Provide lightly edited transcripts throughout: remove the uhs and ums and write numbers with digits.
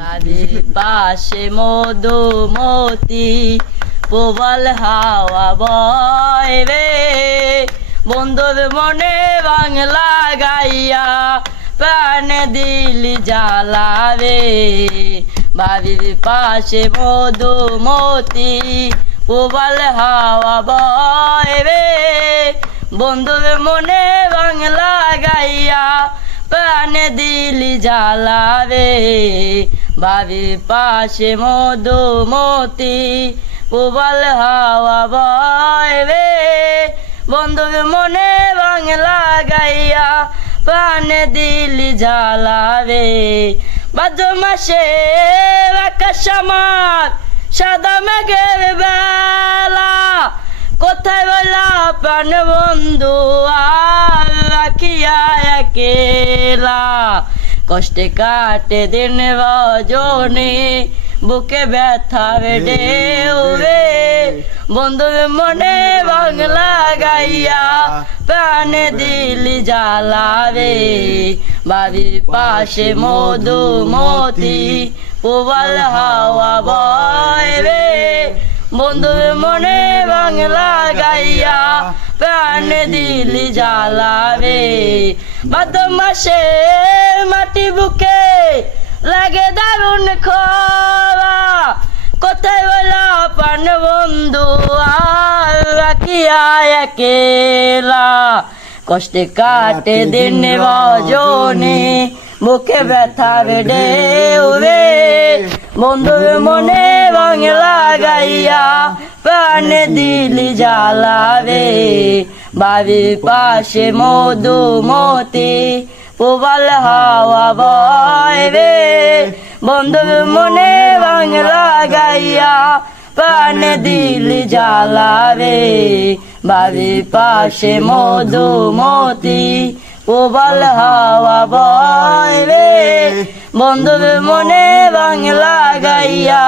বাড়ির পাশে মধুমতি প্রবল হাওয়া বয় রে, বন্ধুর মনে বাংলা গাইয়া প্রাণ দিলি জ্বালা রে। বাড়ির পাশে মধুমতি প্রবল হাওয়া বয় রে, বন্ধুর মনে বাংলা গাইয়া প্রাণ দিলি জ্বালা রে। বাড়ির পাশে মধুমতি প্রবল হাওয়া বয় রে, বন্ধুর মনে বাংলা গাইয়া প্রাণ দিলি জ্বালা রে। ভাদ্র মাসে আকাশ আমার সাদা মেঘের বেলা, কোথায় বলা প্রাণ বন্ধু আর রাখিয়া একেলা। কষ্টে কাটে দিন রজনী, বুকে ব্যথার ঢেউ রে, বন্ধুর মনে বাংলা গাইয়া প্রাণ দিলি জ্বালা রে। বাড়ির পাশে মধুমতি প্রবল হাওয়া বয় রে, বন্ধুর মনে বাংলা গাইয়া প্রাণ দিলি জ্বালা রে। ভাদ্র মাসে মাটি বুকে লাগে দারুণ খরা, কোথায় বলা প্রাণ বন্ধু আর রাখিয়া একেলা। কষ্টে কাটে দিন রজনী, বুকে ব্যথার ঢেউ রে, বন্ধুর মনে বাংলা গাইয়া প্রাণ দিলি জ্বালা রে। বাড়ির পাশে মধুমতি প্রবল হাওয়া বয় রে, বন্ধুর মনে বাংলা গাইয়া প্রাণ দিলি জ্বালা রে। বাড়ির পাশে মধুমতি প্রবল হাওয়া বয় রে, বন্ধুর মনে বাংলা গাইয়া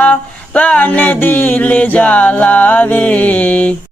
প্রাণ দিলি জ্বালা রে।